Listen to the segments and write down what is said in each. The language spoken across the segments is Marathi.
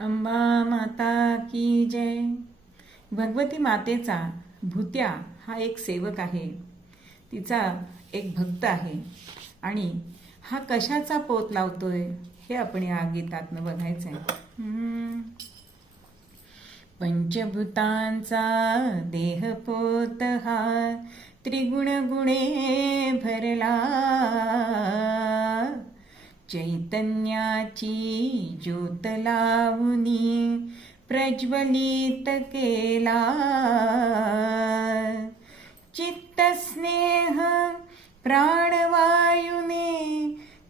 अंबा माता की जय. भगवती मातेचा भूत्या हा एक सेवक आहे. तिचा एक भक्त आहे आणि हा कशाचा पोत लावतोय हे आपण या गीतातनं बघायचंय. पंचभूतांचा देह पोत हा त्रिगुण गुणे भरला, चैतन्याची ज्योत लावुनी प्रज्वलित केला, चित्त स्नेह प्राणवायुने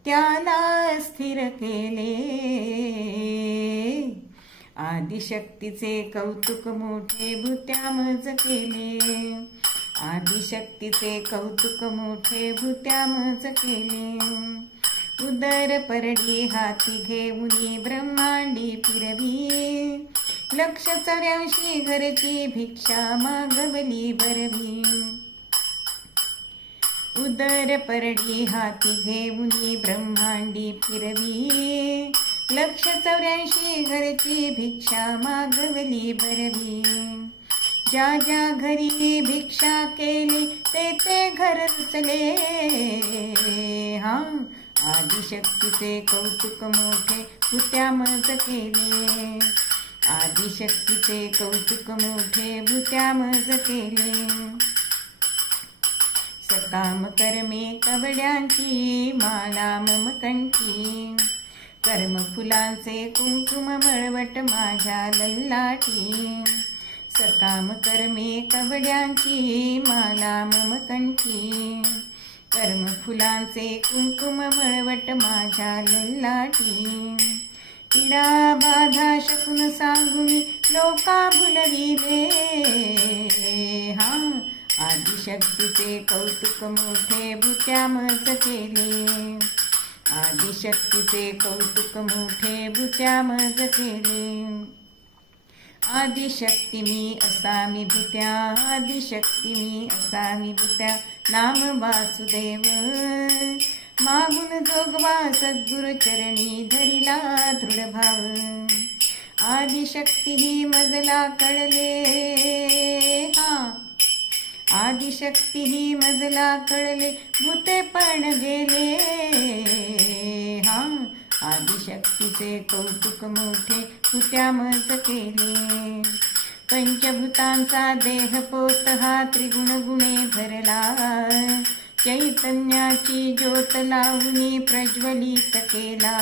त्याला स्थिर केले. आदिशक्तीचे कौतुक मोठे भूत्यामज केले, आदिशक्तीचे कौतुक मोठे भूत्यामज केले. उदर परडी हाती घेऊनी ब्रह्मांडी फिरवी, 184 घरची भिक्षा मागवली बरवी. उदर परडी हाती घेऊनी ब्रह्मांडी फिरवी, 184 घरची भिक्षा मागवली बरवी. ज्या ज्या घरी भिक्षा केली ते ते घर रुचले. हा आदिशक्तीचे कौतुक मोठे भूत्यामज केले, आदिशक्तीचे कौतुक मोठे भूत्यामज केले. सकाम कर्मे कवड्यांची माला मम कंठी, कर्मफुलांचे कुंकुम मळवट माझ्या ललाटी. सकाम कर्मे कवड्यांची माला मम कंठी, कर्मफुलांचे कुंकुम मळवट माझ्या ललाटी. पीडा बाधा शकून सांगुनी लोका भुलविले. हा आदिशक्तीचे कौतुक मोठे भूत्यामज केले, आदिशक्तीचे कौतुक मोठे भूत्यामज केले. आदिशक्ती मी असामी भूत्या, आदिशक्ती मी असामी भूत्या. नाम वासुदेव मागून जोगवा सद्गुरु चरणी धरिला दृढ भाव. आदिशक्ती ही मजला कळले. हा आदिशक्ती ही मजला कळले भूते पण गेले. हा आदिशक्तीचे कौतुक मोठे भूत्यामज केले. पंचभूतांचा देह पोत हा त्रिगुण गुणे भरला, चैतन्याची ज्योत लावुनी प्रज्वलित केला.